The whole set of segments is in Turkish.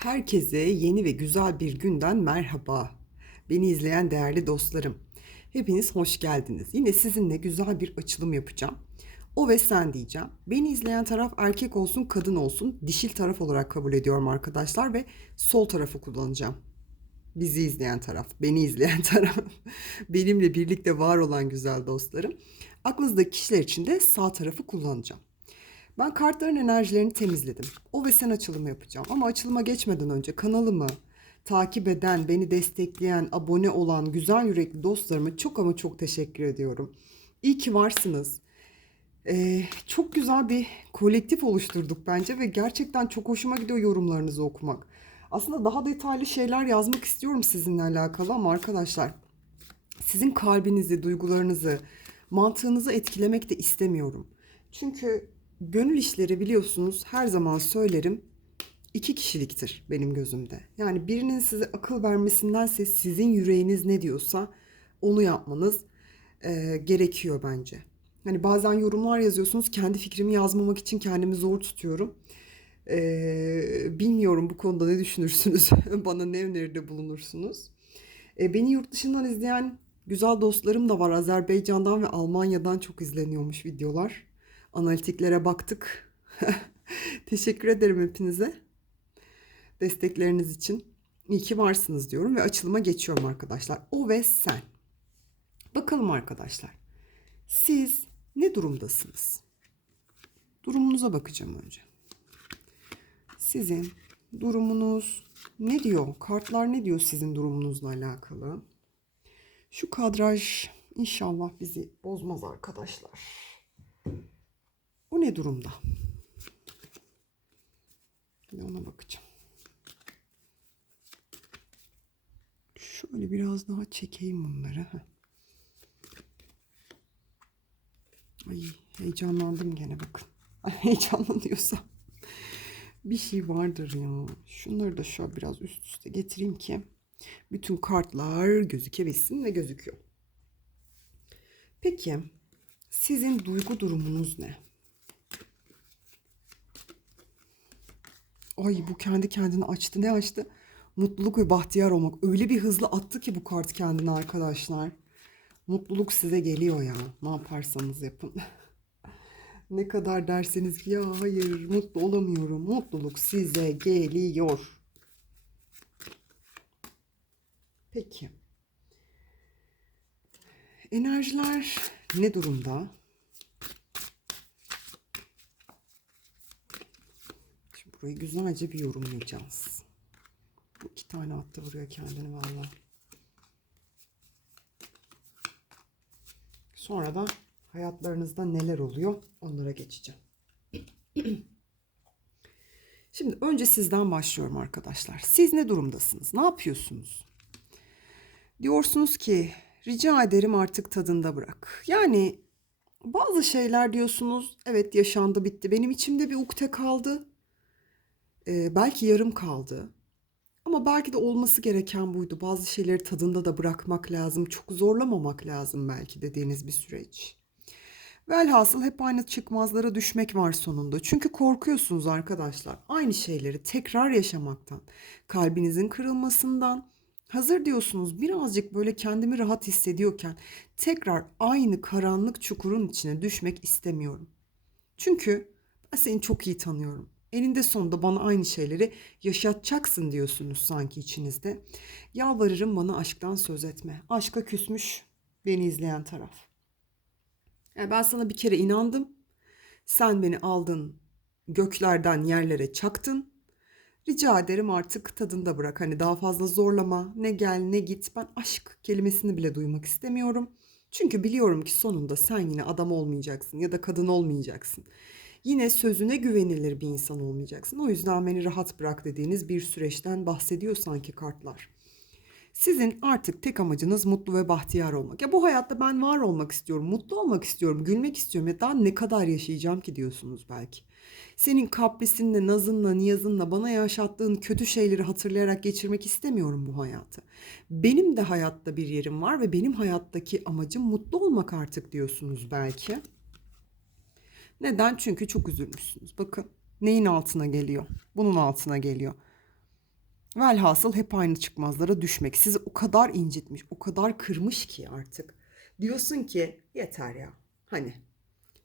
Herkese yeni ve güzel bir günden merhaba. Beni izleyen değerli dostlarım. Hepiniz hoş geldiniz. Yine sizinle güzel bir açılım yapacağım. O ve sen diyeceğim. Beni izleyen taraf erkek olsun, kadın olsun, dişil taraf olarak kabul ediyorum arkadaşlar ve sol tarafı kullanacağım. Bizi izleyen taraf, beni izleyen taraf, benimle birlikte var olan güzel dostlarım. Aklınızdaki kişiler için de sağ tarafı kullanacağım. Ben kartların enerjilerini temizledim. O ve sen açılımı yapacağım. Ama açılıma geçmeden önce kanalımı takip eden, beni destekleyen, abone olan güzel yürekli dostlarıma çok ama çok teşekkür ediyorum. İyi ki varsınız. Ee, çok güzel bir kolektif oluşturduk bence ve gerçekten çok hoşuma gidiyor yorumlarınızı okumak. Aslında daha detaylı şeyler yazmak istiyorum sizinle alakalı ama arkadaşlar sizin kalbinizi, duygularınızı, mantığınızı etkilemek de istemiyorum. Çünkü gönül işleri biliyorsunuz her zaman söylerim iki kişiliktir benim gözümde. Yani birinin size akıl vermesindense sizin yüreğiniz ne diyorsa onu yapmanız e, gerekiyor bence. Hani bazen yorumlar yazıyorsunuz kendi fikrimi yazmamak için kendimi zor tutuyorum. E, bilmiyorum bu konuda ne düşünürsünüz? Bana ne öneride bulunursunuz? E, beni yurt dışından izleyen güzel dostlarım da var. Azerbaycan'dan ve Almanya'dan çok izleniyormuş videolar. Analitiklere baktık. Teşekkür ederim hepinize. Destekleriniz için. İyi ki varsınız diyorum ve açılıma geçiyorum arkadaşlar. O ve sen. Bakalım arkadaşlar. Siz ne durumdasınız? Durumunuza bakacağım önce. Sizin durumunuz ne diyor? Kartlar ne diyor sizin durumunuzla alakalı? Şu kadraj inşallah bizi bozmaz arkadaşlar. O ne durumda? Bir ona bakacağım. Şöyle biraz daha çekeyim bunları. Ay heyecanlandım gene bakın. Ay, heyecanlanıyorsam bir şey vardır ya. Şunları da şöyle biraz üst üste getireyim ki bütün kartlar gözükebilsin ve gözüküyor. Peki sizin duygu durumunuz ne? Ay bu kendi kendini açtı. Ne açtı? Mutluluk ve bahtiyar olmak. Öyle bir hızlı attı ki bu kart kendini arkadaşlar. Mutluluk size geliyor ya. Ne yaparsanız yapın. ne kadar derseniz ya hayır mutlu olamıyorum. Mutluluk size geliyor. Peki. Enerjiler ne durumda? Şimdi burayı güzelce bir yorumlayacağız. İki tane attı buraya kendini valla. Sonra da hayatlarınızda neler oluyor onlara geçeceğim. Şimdi önce sizden başlıyorum arkadaşlar. Siz ne durumdasınız? Ne yapıyorsunuz? Diyorsunuz ki rica ederim artık tadında bırak. Yani bazı şeyler diyorsunuz evet yaşandı bitti. Benim içimde bir ukde kaldı. Ee, belki yarım kaldı. Ama belki de olması gereken buydu. Bazı şeyleri tadında da bırakmak lazım. Çok zorlamamak lazım belki dediğiniz bir süreç. Velhasıl hep aynı çıkmazlara düşmek var sonunda. Çünkü korkuyorsunuz arkadaşlar. Aynı şeyleri tekrar yaşamaktan, kalbinizin kırılmasından. Hazır diyorsunuz birazcık böyle kendimi rahat hissediyorken tekrar aynı karanlık çukurun içine düşmek istemiyorum. Çünkü ben seni çok iyi tanıyorum. Eninde sonunda bana aynı şeyleri yaşatacaksın diyorsunuz sanki içinizde. Yalvarırım bana aşktan söz etme. Aşka küsmüş beni izleyen taraf. Yani ben sana bir kere inandım. Sen beni aldın göklerden yerlere çaktın. Rica ederim artık tadında bırak. Hani daha fazla zorlama. Ne gel ne git. Ben aşk kelimesini bile duymak istemiyorum. Çünkü biliyorum ki sonunda sen yine adam olmayacaksın ya da kadın olmayacaksın. Yine sözüne güvenilir bir insan olmayacaksın. O yüzden beni rahat bırak dediğiniz bir süreçten bahsediyor sanki kartlar. Sizin artık tek amacınız mutlu ve bahtiyar olmak. Ya bu hayatta ben var olmak istiyorum, mutlu olmak istiyorum, gülmek istiyorum. Ya daha ne kadar yaşayacağım ki diyorsunuz belki. Senin kaprisinle, nazınla, niyazınla bana yaşattığın kötü şeyleri hatırlayarak geçirmek istemiyorum bu hayatı. Benim de hayatta bir yerim var ve benim hayattaki amacım mutlu olmak artık diyorsunuz belki. Neden? Çünkü çok üzülmüşsünüz. Bakın neyin altına geliyor? Bunun altına geliyor. Velhasıl hep aynı çıkmazlara düşmek. Sizi o kadar incitmiş, o kadar kırmış ki artık. Diyorsun ki yeter ya. Hani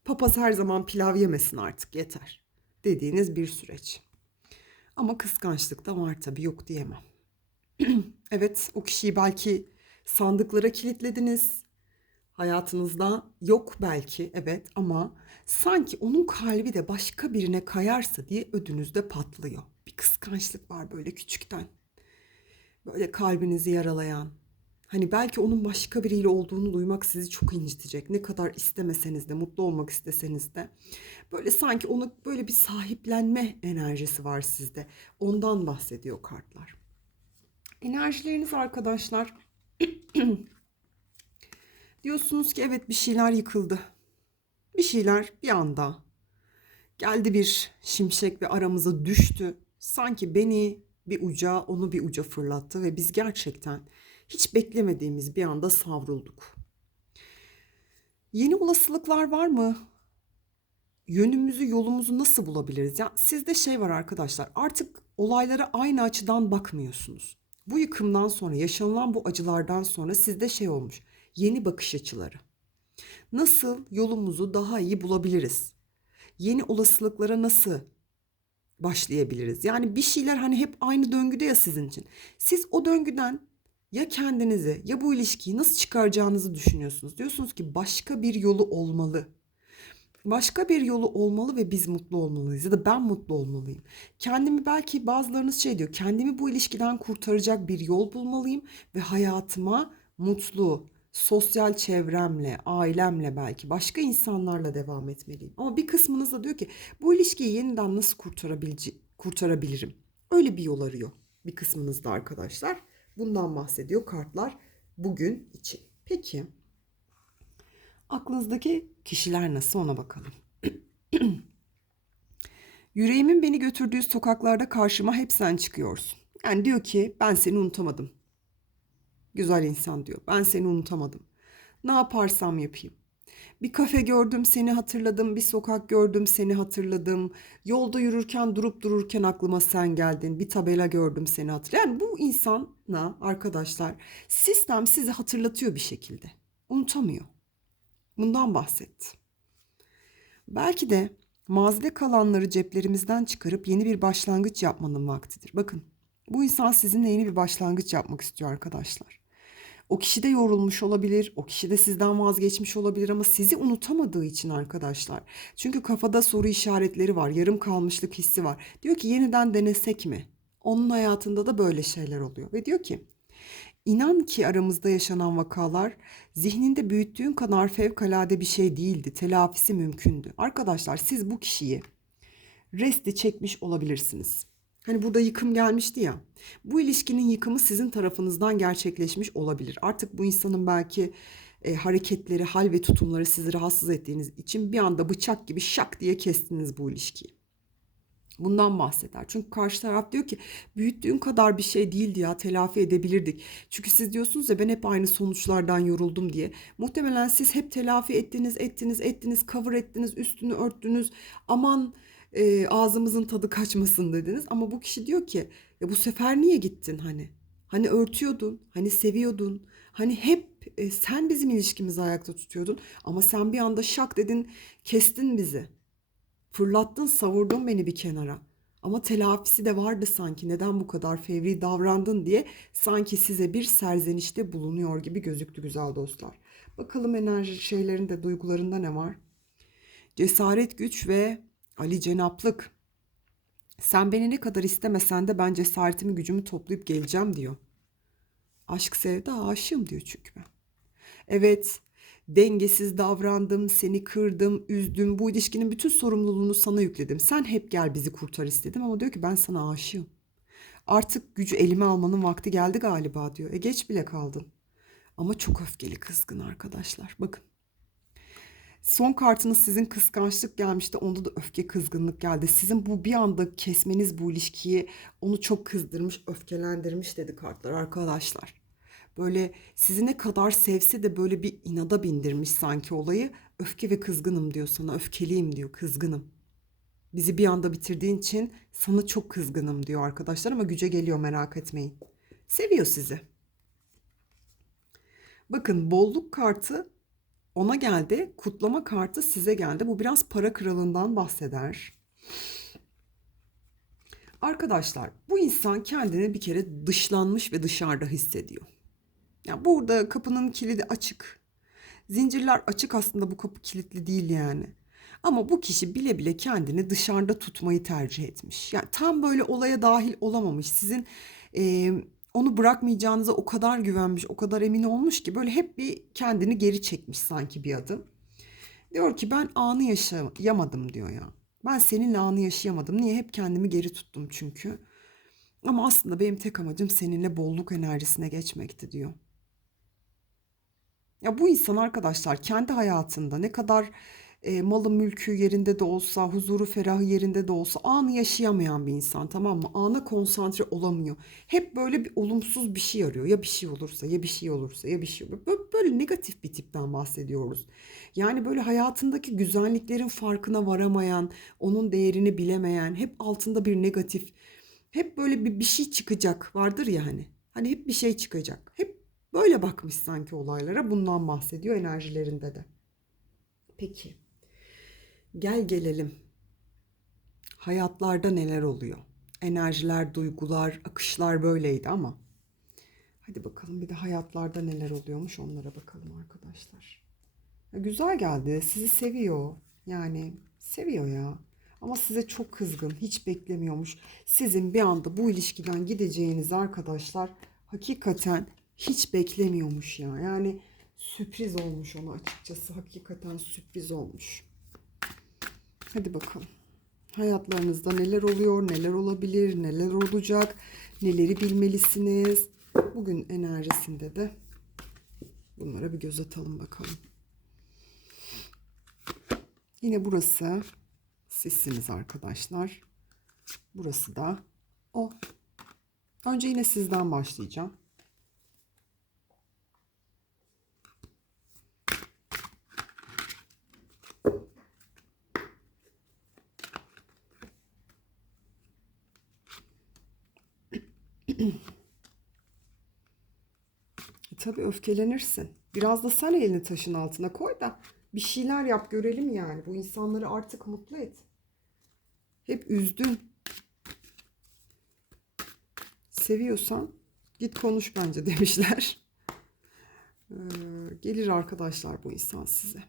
papaz her zaman pilav yemesin artık yeter. Dediğiniz bir süreç. Ama kıskançlık da var tabii yok diyemem. evet o kişiyi belki sandıklara kilitlediniz. Hayatınızda yok belki evet ama sanki onun kalbi de başka birine kayarsa diye ödünüzde patlıyor. Bir kıskançlık var böyle küçükten. Böyle kalbinizi yaralayan. Hani belki onun başka biriyle olduğunu duymak sizi çok incitecek. Ne kadar istemeseniz de, mutlu olmak isteseniz de. Böyle sanki onu böyle bir sahiplenme enerjisi var sizde. Ondan bahsediyor kartlar. Enerjileriniz arkadaşlar. Diyorsunuz ki evet bir şeyler yıkıldı. Bir şeyler bir anda geldi bir şimşek ve aramıza düştü. Sanki beni bir uca, onu bir uca fırlattı ve biz gerçekten hiç beklemediğimiz bir anda savrulduk. Yeni olasılıklar var mı? Yönümüzü, yolumuzu nasıl bulabiliriz? Ya sizde şey var arkadaşlar. Artık olaylara aynı açıdan bakmıyorsunuz. Bu yıkımdan sonra, yaşanılan bu acılardan sonra sizde şey olmuş. Yeni bakış açıları. Nasıl yolumuzu daha iyi bulabiliriz? Yeni olasılıklara nasıl başlayabiliriz? Yani bir şeyler hani hep aynı döngüde ya sizin için. Siz o döngüden ya kendinizi ya bu ilişkiyi nasıl çıkaracağınızı düşünüyorsunuz. Diyorsunuz ki başka bir yolu olmalı. Başka bir yolu olmalı ve biz mutlu olmalıyız ya da ben mutlu olmalıyım. Kendimi belki bazılarınız şey diyor. Kendimi bu ilişkiden kurtaracak bir yol bulmalıyım ve hayatıma mutlu, sosyal çevremle, ailemle belki başka insanlarla devam etmeliyim. Ama bir kısmınız da diyor ki bu ilişkiyi yeniden nasıl kurtarabilirim? Öyle bir yol arıyor bir kısmınız da arkadaşlar. Bundan bahsediyor kartlar bugün için. Peki aklınızdaki kişiler nasıl ona bakalım. Yüreğimin beni götürdüğü sokaklarda karşıma hep sen çıkıyorsun. Yani diyor ki ben seni unutamadım. Güzel insan diyor. Ben seni unutamadım. Ne yaparsam yapayım. Bir kafe gördüm seni hatırladım, bir sokak gördüm seni hatırladım. Yolda yürürken durup dururken aklıma sen geldin. Bir tabela gördüm seni hatırladım. Yani bu insana arkadaşlar sistem sizi hatırlatıyor bir şekilde. Unutamıyor. Bundan bahsetti. Belki de mazide kalanları ceplerimizden çıkarıp yeni bir başlangıç yapmanın vaktidir. Bakın bu insan sizinle yeni bir başlangıç yapmak istiyor arkadaşlar. O kişi de yorulmuş olabilir, o kişi de sizden vazgeçmiş olabilir ama sizi unutamadığı için arkadaşlar. Çünkü kafada soru işaretleri var, yarım kalmışlık hissi var. Diyor ki yeniden denesek mi? Onun hayatında da böyle şeyler oluyor ve diyor ki İnan ki aramızda yaşanan vakalar zihninde büyüttüğün kadar fevkalade bir şey değildi. Telafisi mümkündü. Arkadaşlar siz bu kişiyi resti çekmiş olabilirsiniz. Hani burada yıkım gelmişti ya. Bu ilişkinin yıkımı sizin tarafınızdan gerçekleşmiş olabilir. Artık bu insanın belki e, hareketleri, hal ve tutumları sizi rahatsız ettiğiniz için bir anda bıçak gibi şak diye kestiniz bu ilişkiyi. Bundan bahseder. Çünkü karşı taraf diyor ki büyüttüğün kadar bir şey değildi ya telafi edebilirdik. Çünkü siz diyorsunuz ya ben hep aynı sonuçlardan yoruldum diye. Muhtemelen siz hep telafi ettiniz, ettiniz, ettiniz, cover ettiniz, üstünü örttünüz. Aman e, ağzımızın tadı kaçmasın dediniz. Ama bu kişi diyor ki ya bu sefer niye gittin hani? Hani örtüyordun, hani seviyordun, hani hep e, sen bizim ilişkimizi ayakta tutuyordun. Ama sen bir anda şak dedin, kestin bizi. Fırlattın, savurdun beni bir kenara. Ama telafisi de vardı sanki. Neden bu kadar fevri davrandın diye sanki size bir serzenişte bulunuyor gibi gözüktü güzel dostlar. Bakalım enerji şeylerinde, duygularında ne var? Cesaret, güç ve Ali Cenaplık. Sen beni ne kadar istemesen de ben cesaretimi gücümü toplayıp geleceğim diyor. Aşk sevda aşığım diyor çünkü ben. Evet dengesiz davrandım, seni kırdım, üzdüm. Bu ilişkinin bütün sorumluluğunu sana yükledim. Sen hep gel bizi kurtar istedim ama diyor ki ben sana aşığım. Artık gücü elime almanın vakti geldi galiba diyor. E geç bile kaldın. Ama çok öfkeli kızgın arkadaşlar. Bakın Son kartınız sizin kıskançlık gelmişti. Onda da öfke kızgınlık geldi. Sizin bu bir anda kesmeniz bu ilişkiyi onu çok kızdırmış, öfkelendirmiş dedi kartlar arkadaşlar. Böyle sizi ne kadar sevse de böyle bir inada bindirmiş sanki olayı. Öfke ve kızgınım diyor sana. Öfkeliyim diyor, kızgınım. Bizi bir anda bitirdiğin için sana çok kızgınım diyor arkadaşlar ama güce geliyor merak etmeyin. Seviyor sizi. Bakın bolluk kartı ona geldi, kutlama kartı size geldi. Bu biraz para kralından bahseder. Arkadaşlar bu insan kendini bir kere dışlanmış ve dışarıda hissediyor. Ya burada kapının kilidi açık. Zincirler açık aslında bu kapı kilitli değil yani. Ama bu kişi bile bile kendini dışarıda tutmayı tercih etmiş. Yani tam böyle olaya dahil olamamış. Sizin e, onu bırakmayacağınıza o kadar güvenmiş, o kadar emin olmuş ki böyle hep bir kendini geri çekmiş sanki bir adım. Diyor ki ben anı yaşayamadım diyor ya. Ben seninle anı yaşayamadım. Niye? Hep kendimi geri tuttum çünkü. Ama aslında benim tek amacım seninle bolluk enerjisine geçmekti diyor. Ya bu insan arkadaşlar kendi hayatında ne kadar e, malı mülkü yerinde de olsa, huzuru ferahı yerinde de olsa anı yaşayamayan bir insan tamam mı? Ana konsantre olamıyor. Hep böyle bir olumsuz bir şey arıyor. Ya bir şey olursa, ya bir şey olursa, ya bir şey olur. Böyle, böyle negatif bir tipten bahsediyoruz. Yani böyle hayatındaki güzelliklerin farkına varamayan, onun değerini bilemeyen, hep altında bir negatif, hep böyle bir, bir şey çıkacak vardır ya hani. Hani hep bir şey çıkacak. Hep böyle bakmış sanki olaylara. Bundan bahsediyor enerjilerinde de. Peki. Gel gelelim. Hayatlarda neler oluyor? Enerjiler, duygular, akışlar böyleydi ama. Hadi bakalım bir de hayatlarda neler oluyormuş onlara bakalım arkadaşlar. Ya güzel geldi. Sizi seviyor. Yani seviyor ya. Ama size çok kızgın. Hiç beklemiyormuş. Sizin bir anda bu ilişkiden gideceğiniz arkadaşlar hakikaten hiç beklemiyormuş ya. Yani sürpriz olmuş ona açıkçası. Hakikaten sürpriz olmuş. Hadi bakalım. Hayatlarınızda neler oluyor, neler olabilir, neler olacak, neleri bilmelisiniz. Bugün enerjisinde de bunlara bir göz atalım bakalım. Yine burası sizsiniz arkadaşlar. Burası da o. Önce yine sizden başlayacağım. Tabii öfkelenirsin. Biraz da sen elini taşın altına koy da bir şeyler yap görelim yani. Bu insanları artık mutlu et. Hep üzdün. Seviyorsan git konuş bence demişler. Ee, gelir arkadaşlar bu insan size.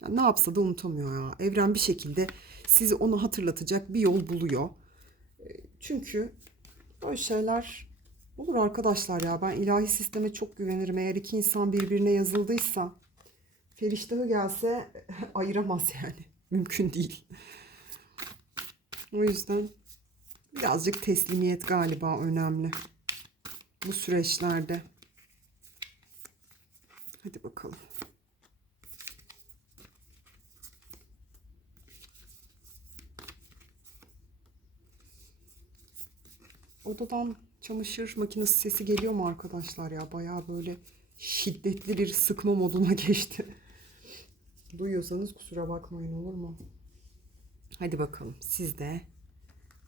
Ya ne yapsa da unutamıyor ya. Evren bir şekilde sizi onu hatırlatacak bir yol buluyor. Ee, çünkü böyle şeyler olur arkadaşlar ya. Ben ilahi sisteme çok güvenirim. Eğer iki insan birbirine yazıldıysa feriştahı gelse ayıramaz yani. Mümkün değil. O yüzden birazcık teslimiyet galiba önemli. Bu süreçlerde. Hadi bakalım. Odadan çamaşır makinesi sesi geliyor mu arkadaşlar ya? Bayağı böyle şiddetli bir sıkma moduna geçti. Duyuyorsanız kusura bakmayın olur mu? Hadi bakalım sizde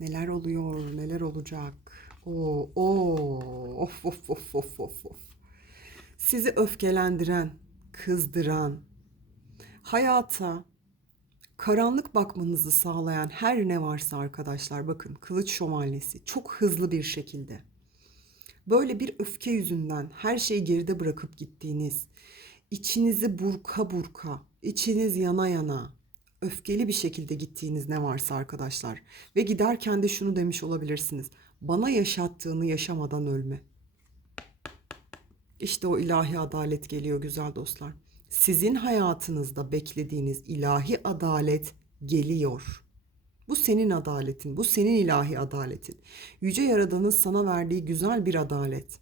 neler oluyor, neler olacak? Oo, oo, of of of of of of. Sizi öfkelendiren, kızdıran, hayata karanlık bakmanızı sağlayan her ne varsa arkadaşlar bakın kılıç şövalyesi çok hızlı bir şekilde. Böyle bir öfke yüzünden her şeyi geride bırakıp gittiğiniz içinizi burka burka içiniz yana yana öfkeli bir şekilde gittiğiniz ne varsa arkadaşlar. Ve giderken de şunu demiş olabilirsiniz bana yaşattığını yaşamadan ölme. İşte o ilahi adalet geliyor güzel dostlar sizin hayatınızda beklediğiniz ilahi adalet geliyor. Bu senin adaletin, bu senin ilahi adaletin. Yüce Yaradan'ın sana verdiği güzel bir adalet.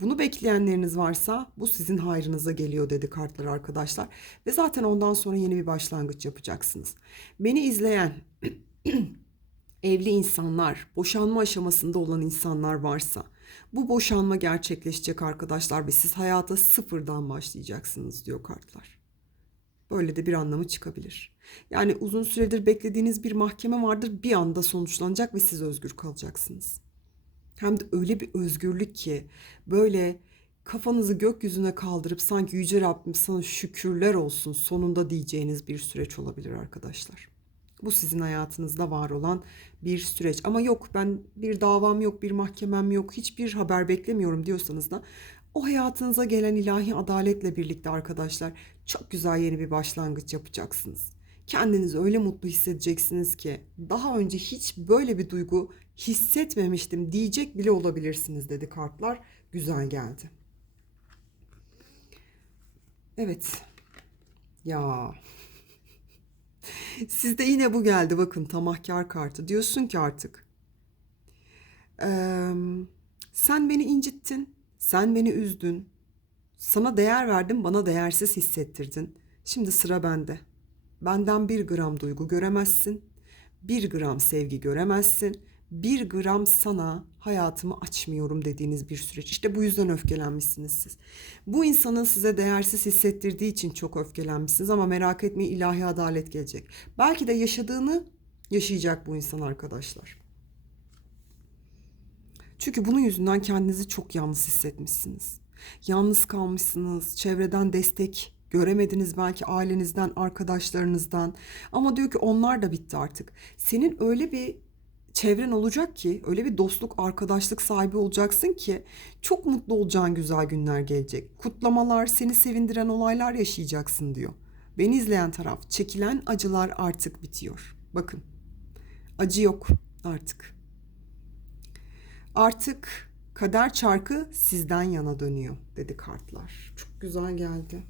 Bunu bekleyenleriniz varsa bu sizin hayrınıza geliyor dedi kartlar arkadaşlar. Ve zaten ondan sonra yeni bir başlangıç yapacaksınız. Beni izleyen evli insanlar, boşanma aşamasında olan insanlar varsa bu boşanma gerçekleşecek arkadaşlar ve siz hayata sıfırdan başlayacaksınız diyor kartlar. Böyle de bir anlamı çıkabilir. Yani uzun süredir beklediğiniz bir mahkeme vardır bir anda sonuçlanacak ve siz özgür kalacaksınız. Hem de öyle bir özgürlük ki böyle kafanızı gökyüzüne kaldırıp sanki yüce Rabbim sana şükürler olsun sonunda diyeceğiniz bir süreç olabilir arkadaşlar. Bu sizin hayatınızda var olan bir süreç. Ama yok ben bir davam yok, bir mahkemem yok, hiçbir haber beklemiyorum diyorsanız da o hayatınıza gelen ilahi adaletle birlikte arkadaşlar çok güzel yeni bir başlangıç yapacaksınız. Kendinizi öyle mutlu hissedeceksiniz ki daha önce hiç böyle bir duygu hissetmemiştim diyecek bile olabilirsiniz dedi kartlar. Güzel geldi. Evet. Ya. Sizde yine bu geldi bakın tamahkar kartı. Diyorsun ki artık. eee, sen beni incittin. Sen beni üzdün. Sana değer verdim, bana değersiz hissettirdin. Şimdi sıra bende. Benden bir gram duygu göremezsin. Bir gram sevgi göremezsin. Bir gram sana hayatımı açmıyorum dediğiniz bir süreç. İşte bu yüzden öfkelenmişsiniz siz. Bu insanın size değersiz hissettirdiği için çok öfkelenmişsiniz ama merak etmeyin ilahi adalet gelecek. Belki de yaşadığını yaşayacak bu insan arkadaşlar. Çünkü bunun yüzünden kendinizi çok yalnız hissetmişsiniz. Yalnız kalmışsınız, çevreden destek göremediniz belki ailenizden, arkadaşlarınızdan. Ama diyor ki onlar da bitti artık. Senin öyle bir çevren olacak ki, öyle bir dostluk, arkadaşlık sahibi olacaksın ki çok mutlu olacağın güzel günler gelecek. Kutlamalar, seni sevindiren olaylar yaşayacaksın diyor. Beni izleyen taraf, çekilen acılar artık bitiyor. Bakın, acı yok artık. Artık kader çarkı sizden yana dönüyor dedi kartlar. Çok güzel geldi.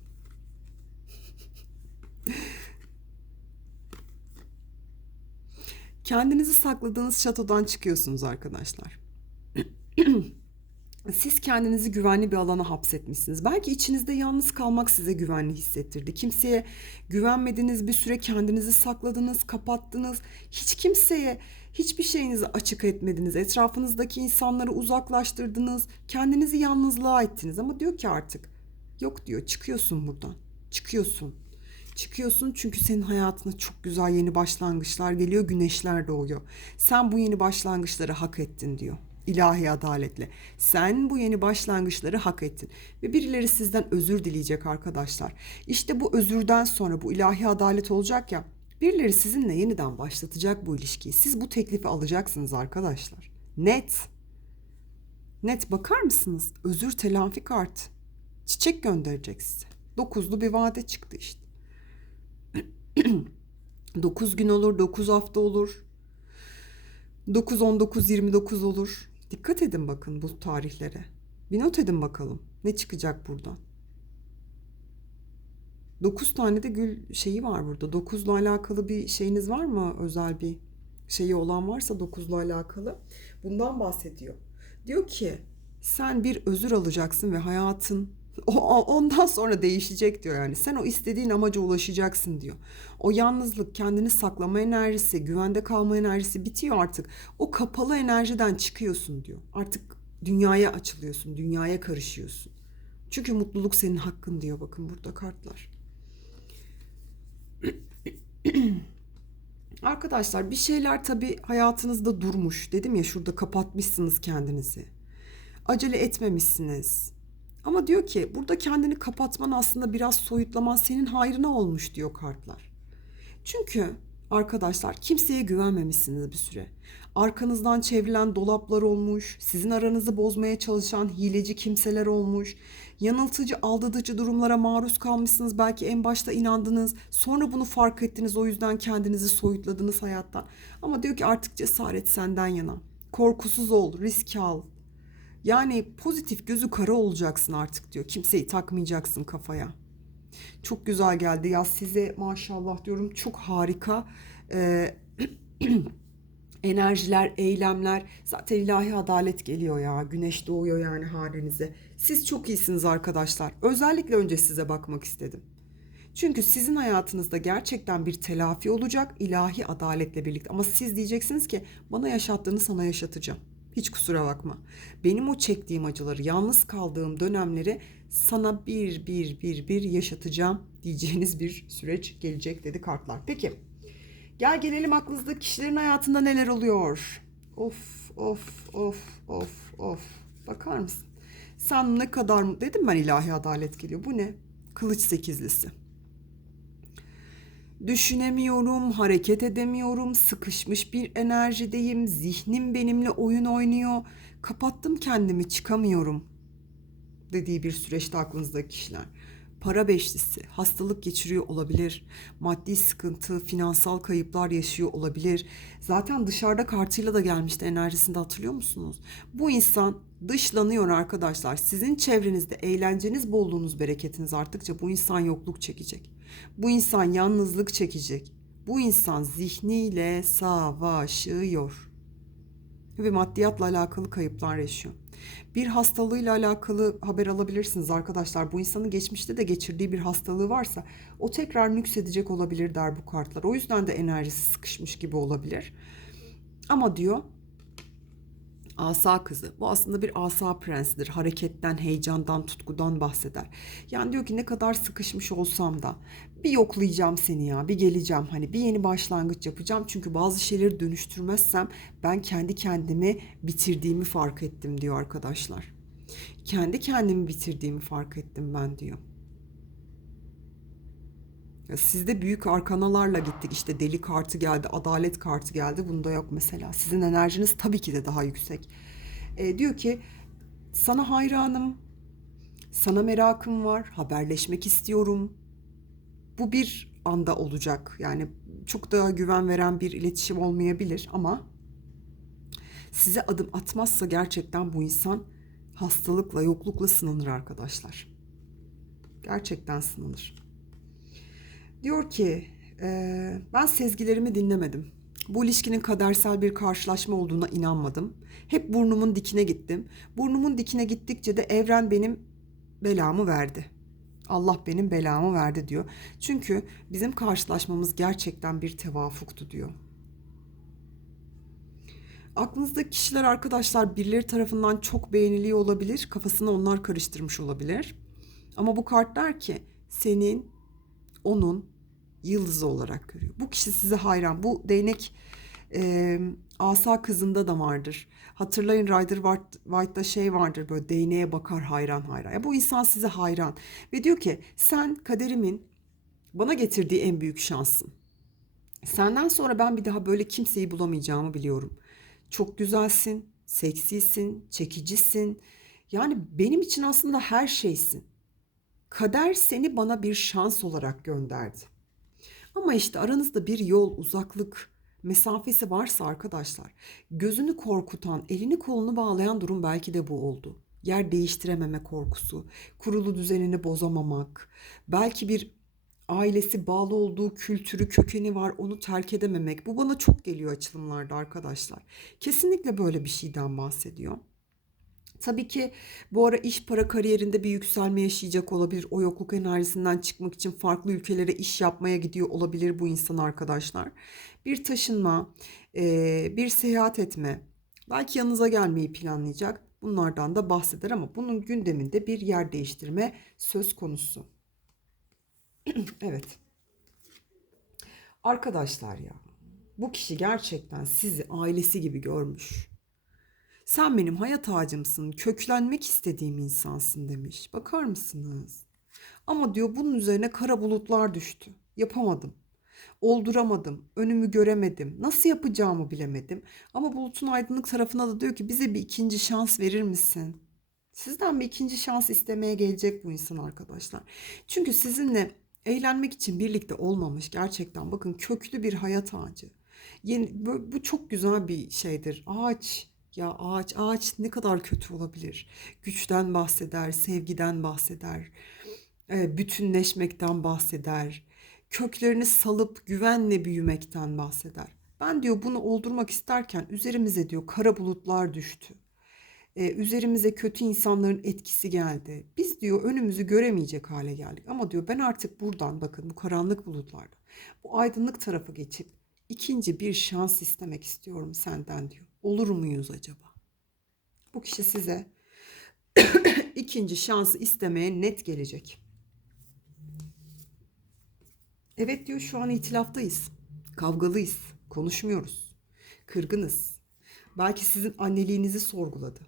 Kendinizi sakladığınız şatodan çıkıyorsunuz arkadaşlar. Siz kendinizi güvenli bir alana hapsetmişsiniz. Belki içinizde yalnız kalmak size güvenli hissettirdi. Kimseye güvenmediğiniz bir süre kendinizi sakladınız, kapattınız. Hiç kimseye hiçbir şeyinizi açık etmediniz. Etrafınızdaki insanları uzaklaştırdınız. Kendinizi yalnızlığa ettiniz. Ama diyor ki artık yok diyor çıkıyorsun buradan. Çıkıyorsun. Çıkıyorsun çünkü senin hayatına çok güzel yeni başlangıçlar geliyor, güneşler doğuyor. Sen bu yeni başlangıçları hak ettin diyor. İlahi adaletle. Sen bu yeni başlangıçları hak ettin. Ve birileri sizden özür dileyecek arkadaşlar. İşte bu özürden sonra bu ilahi adalet olacak ya. Birileri sizinle yeniden başlatacak bu ilişkiyi. Siz bu teklifi alacaksınız arkadaşlar. Net. Net bakar mısınız? Özür telafi kart. Çiçek gönderecek size. Dokuzlu bir vade çıktı işte. 9 gün olur, 9 hafta olur. 9, 19, 29 olur. Dikkat edin bakın bu tarihlere. Bir not edin bakalım. Ne çıkacak buradan? 9 tane de gül şeyi var burada. 9'la alakalı bir şeyiniz var mı? Özel bir şeyi olan varsa 9'la alakalı. Bundan bahsediyor. Diyor ki sen bir özür alacaksın ve hayatın o, ondan sonra değişecek diyor yani. Sen o istediğin amaca ulaşacaksın diyor. O yalnızlık, kendini saklama enerjisi, güvende kalma enerjisi bitiyor artık. O kapalı enerjiden çıkıyorsun diyor. Artık dünyaya açılıyorsun, dünyaya karışıyorsun. Çünkü mutluluk senin hakkın diyor bakın burada kartlar. Arkadaşlar bir şeyler tabii hayatınızda durmuş. Dedim ya şurada kapatmışsınız kendinizi. Acele etmemişsiniz. Ama diyor ki burada kendini kapatman aslında biraz soyutlaman senin hayrına olmuş diyor kartlar. Çünkü arkadaşlar kimseye güvenmemişsiniz bir süre. Arkanızdan çevrilen dolaplar olmuş, sizin aranızı bozmaya çalışan hileci kimseler olmuş, yanıltıcı, aldatıcı durumlara maruz kalmışsınız. Belki en başta inandınız, sonra bunu fark ettiniz, o yüzden kendinizi soyutladınız hayattan. Ama diyor ki artık cesaret senden yana. Korkusuz ol, risk al, yani pozitif gözü kara olacaksın artık diyor. Kimseyi takmayacaksın kafaya. Çok güzel geldi ya size maşallah diyorum çok harika e, enerjiler, eylemler. Zaten ilahi adalet geliyor ya. Güneş doğuyor yani hanenize. Siz çok iyisiniz arkadaşlar. Özellikle önce size bakmak istedim. Çünkü sizin hayatınızda gerçekten bir telafi olacak ilahi adaletle birlikte. Ama siz diyeceksiniz ki bana yaşattığını sana yaşatacağım. Hiç kusura bakma. Benim o çektiğim acıları, yalnız kaldığım dönemleri sana bir bir bir bir yaşatacağım diyeceğiniz bir süreç gelecek dedi kartlar. Peki gel gelelim aklınızdaki kişilerin hayatında neler oluyor? Of of of of of. Bakar mısın? Sen ne kadar dedim ben ilahi adalet geliyor. Bu ne? Kılıç sekizlisi. Düşünemiyorum, hareket edemiyorum, sıkışmış bir enerjideyim, zihnim benimle oyun oynuyor, kapattım kendimi, çıkamıyorum dediği bir süreçte aklınızdaki kişiler. Para beşlisi, hastalık geçiriyor olabilir, maddi sıkıntı, finansal kayıplar yaşıyor olabilir. Zaten dışarıda kartıyla da gelmişti enerjisinde hatırlıyor musunuz? Bu insan dışlanıyor arkadaşlar. Sizin çevrenizde eğlenceniz, bolluğunuz, bereketiniz arttıkça bu insan yokluk çekecek. Bu insan yalnızlık çekecek. Bu insan zihniyle savaşıyor. Ve maddiyatla alakalı kayıplar yaşıyor. Bir hastalığıyla alakalı haber alabilirsiniz arkadaşlar. Bu insanın geçmişte de geçirdiği bir hastalığı varsa o tekrar nüksedecek olabilir der bu kartlar. O yüzden de enerjisi sıkışmış gibi olabilir. Ama diyor asa kızı. Bu aslında bir asa prensidir. Hareketten, heyecandan, tutkudan bahseder. Yani diyor ki ne kadar sıkışmış olsam da bir yoklayacağım seni ya, bir geleceğim. Hani bir yeni başlangıç yapacağım. Çünkü bazı şeyleri dönüştürmezsem ben kendi kendimi bitirdiğimi fark ettim diyor arkadaşlar. Kendi kendimi bitirdiğimi fark ettim ben diyor. Sizde büyük arkanalarla gittik. İşte deli kartı geldi, adalet kartı geldi. Bunda yok mesela. Sizin enerjiniz tabii ki de daha yüksek. E, diyor ki sana hayranım, sana merakım var, haberleşmek istiyorum. Bu bir anda olacak. Yani çok daha güven veren bir iletişim olmayabilir ama size adım atmazsa gerçekten bu insan hastalıkla, yoklukla sınanır arkadaşlar. Gerçekten sınanır. Diyor ki e, ben sezgilerimi dinlemedim. Bu ilişkinin kadersel bir karşılaşma olduğuna inanmadım. Hep burnumun dikine gittim. Burnumun dikine gittikçe de evren benim belamı verdi. Allah benim belamı verdi diyor. Çünkü bizim karşılaşmamız gerçekten bir tevafuktu diyor. Aklınızdaki kişiler arkadaşlar birileri tarafından çok beğeniliyor olabilir. Kafasını onlar karıştırmış olabilir. Ama bu kart der ki senin onun yıldızı olarak görüyor. Bu kişi size hayran. Bu değnek e, asa kızında da vardır. Hatırlayın Rider White'da şey vardır böyle değneğe bakar hayran hayran. Ya bu insan size hayran. Ve diyor ki sen kaderimin bana getirdiği en büyük şansın. Senden sonra ben bir daha böyle kimseyi bulamayacağımı biliyorum. Çok güzelsin, seksisin, çekicisin. Yani benim için aslında her şeysin. Kader seni bana bir şans olarak gönderdi. Ama işte aranızda bir yol, uzaklık, mesafesi varsa arkadaşlar, gözünü korkutan, elini kolunu bağlayan durum belki de bu oldu. Yer değiştirememe korkusu, kurulu düzenini bozamamak, belki bir ailesi bağlı olduğu kültürü, kökeni var onu terk edememek. Bu bana çok geliyor açılımlarda arkadaşlar. Kesinlikle böyle bir şeyden bahsediyor. Tabii ki bu ara iş para kariyerinde bir yükselme yaşayacak olabilir. O yokluk enerjisinden çıkmak için farklı ülkelere iş yapmaya gidiyor olabilir bu insan arkadaşlar. Bir taşınma, bir seyahat etme, belki yanınıza gelmeyi planlayacak. Bunlardan da bahseder ama bunun gündeminde bir yer değiştirme söz konusu. evet. Arkadaşlar ya bu kişi gerçekten sizi ailesi gibi görmüş. Sen benim hayat ağacımsın, köklenmek istediğim insansın demiş. Bakar mısınız? Ama diyor bunun üzerine kara bulutlar düştü. Yapamadım. Olduramadım. Önümü göremedim. Nasıl yapacağımı bilemedim. Ama bulutun aydınlık tarafına da diyor ki bize bir ikinci şans verir misin? Sizden bir ikinci şans istemeye gelecek bu insan arkadaşlar. Çünkü sizinle eğlenmek için birlikte olmamış gerçekten bakın köklü bir hayat ağacı. Yeni, bu çok güzel bir şeydir. Ağaç ya ağaç, ağaç ne kadar kötü olabilir? Güçten bahseder, sevgiden bahseder, e, bütünleşmekten bahseder, köklerini salıp güvenle büyümekten bahseder. Ben diyor bunu oldurmak isterken üzerimize diyor kara bulutlar düştü. Ee, üzerimize kötü insanların etkisi geldi. Biz diyor önümüzü göremeyecek hale geldik. Ama diyor ben artık buradan bakın bu karanlık bulutlardan bu aydınlık tarafa geçip ikinci bir şans istemek istiyorum senden diyor. Olur muyuz acaba? Bu kişi size ikinci şansı istemeye net gelecek. Evet diyor şu an itilaftayız. Kavgalıyız. Konuşmuyoruz. Kırgınız. Belki sizin anneliğinizi sorguladı.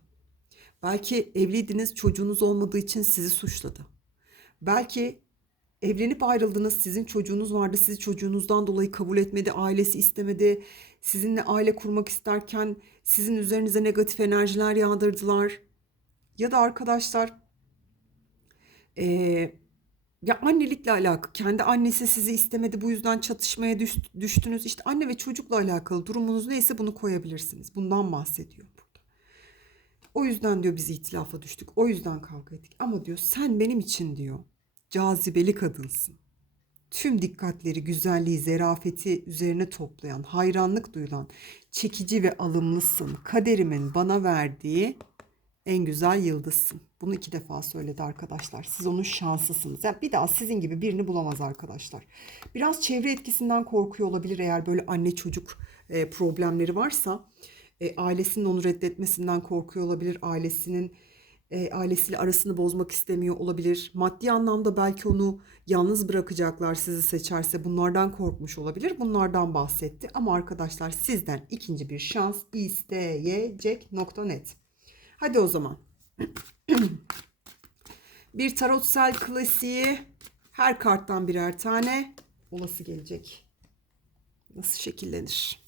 Belki evliydiniz çocuğunuz olmadığı için sizi suçladı. Belki evlenip ayrıldınız sizin çocuğunuz vardı sizi çocuğunuzdan dolayı kabul etmedi ailesi istemedi. Sizinle aile kurmak isterken sizin üzerinize negatif enerjiler yağdırdılar. Ya da arkadaşlar eee ya annelikle alakalı. Kendi annesi sizi istemedi. Bu yüzden çatışmaya düş- düştünüz. İşte anne ve çocukla alakalı durumunuz neyse bunu koyabilirsiniz. Bundan bahsediyor burada. O yüzden diyor biz itilafa düştük. O yüzden kavga ettik. Ama diyor sen benim için diyor cazibeli kadınsın. Tüm dikkatleri, güzelliği, zerafeti üzerine toplayan, hayranlık duyulan, çekici ve alımlısın. Kaderimin bana verdiği en güzel yıldızsın. Bunu iki defa söyledi arkadaşlar. Siz onun şanslısınız. Yani bir daha sizin gibi birini bulamaz arkadaşlar. Biraz çevre etkisinden korkuyor olabilir eğer böyle anne çocuk e, problemleri varsa. E, ailesinin onu reddetmesinden korkuyor olabilir. Ailesinin e, ailesiyle arasını bozmak istemiyor olabilir. Maddi anlamda belki onu yalnız bırakacaklar sizi seçerse bunlardan korkmuş olabilir. Bunlardan bahsetti. Ama arkadaşlar sizden ikinci bir şans isteyecek nokta. Hadi o zaman. bir tarotsel klasiği her karttan birer tane olası gelecek. Nasıl şekillenir?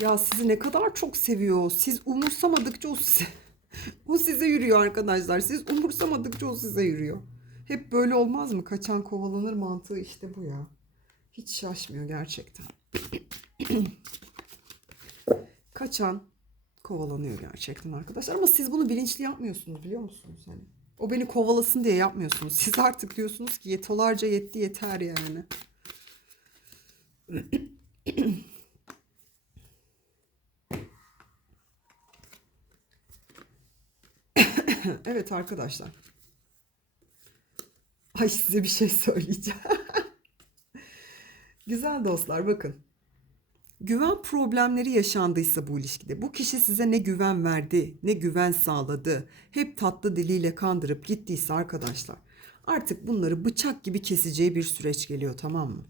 Ya sizi ne kadar çok seviyor. Siz umursamadıkça o size, o size yürüyor arkadaşlar. Siz umursamadıkça o size yürüyor. Hep böyle olmaz mı? Kaçan kovalanır mantığı işte bu ya. Hiç şaşmıyor gerçekten. Kaçan kovalanıyor gerçekten arkadaşlar. Ama siz bunu bilinçli yapmıyorsunuz biliyor musunuz? Hani o beni kovalasın diye yapmıyorsunuz. Siz artık diyorsunuz ki yetolarca yetti yeter yani. evet arkadaşlar. Ay size bir şey söyleyeceğim. Güzel dostlar bakın. Güven problemleri yaşandıysa bu ilişkide bu kişi size ne güven verdi, ne güven sağladı, hep tatlı diliyle kandırıp gittiyse arkadaşlar artık bunları bıçak gibi keseceği bir süreç geliyor tamam mı?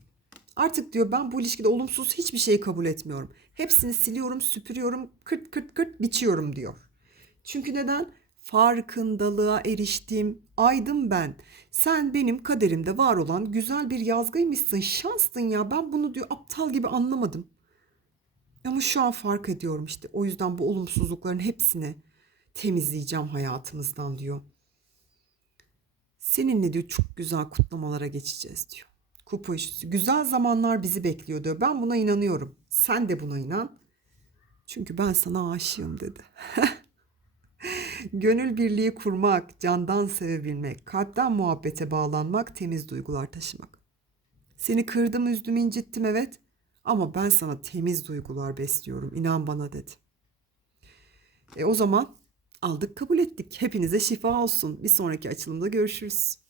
Artık diyor ben bu ilişkide olumsuz hiçbir şeyi kabul etmiyorum. Hepsini siliyorum, süpürüyorum, kırt kırt kırt biçiyorum diyor. Çünkü neden? Farkındalığa eriştim, aydım ben. Sen benim kaderimde var olan güzel bir yazgıymışsın, şanstın ya. Ben bunu diyor aptal gibi anlamadım. Ama şu an fark ediyorum işte. O yüzden bu olumsuzlukların hepsini temizleyeceğim hayatımızdan diyor. Seninle diyor çok güzel kutlamalara geçeceğiz diyor. Üçlüsü. Güzel zamanlar bizi bekliyor diyor. Ben buna inanıyorum. Sen de buna inan. Çünkü ben sana aşığım dedi. Gönül birliği kurmak, candan sevebilmek, kalpten muhabbete bağlanmak, temiz duygular taşımak. Seni kırdım, üzdüm, incittim evet. Ama ben sana temiz duygular besliyorum. İnan bana dedi. E o zaman aldık kabul ettik. Hepinize şifa olsun. Bir sonraki açılımda görüşürüz.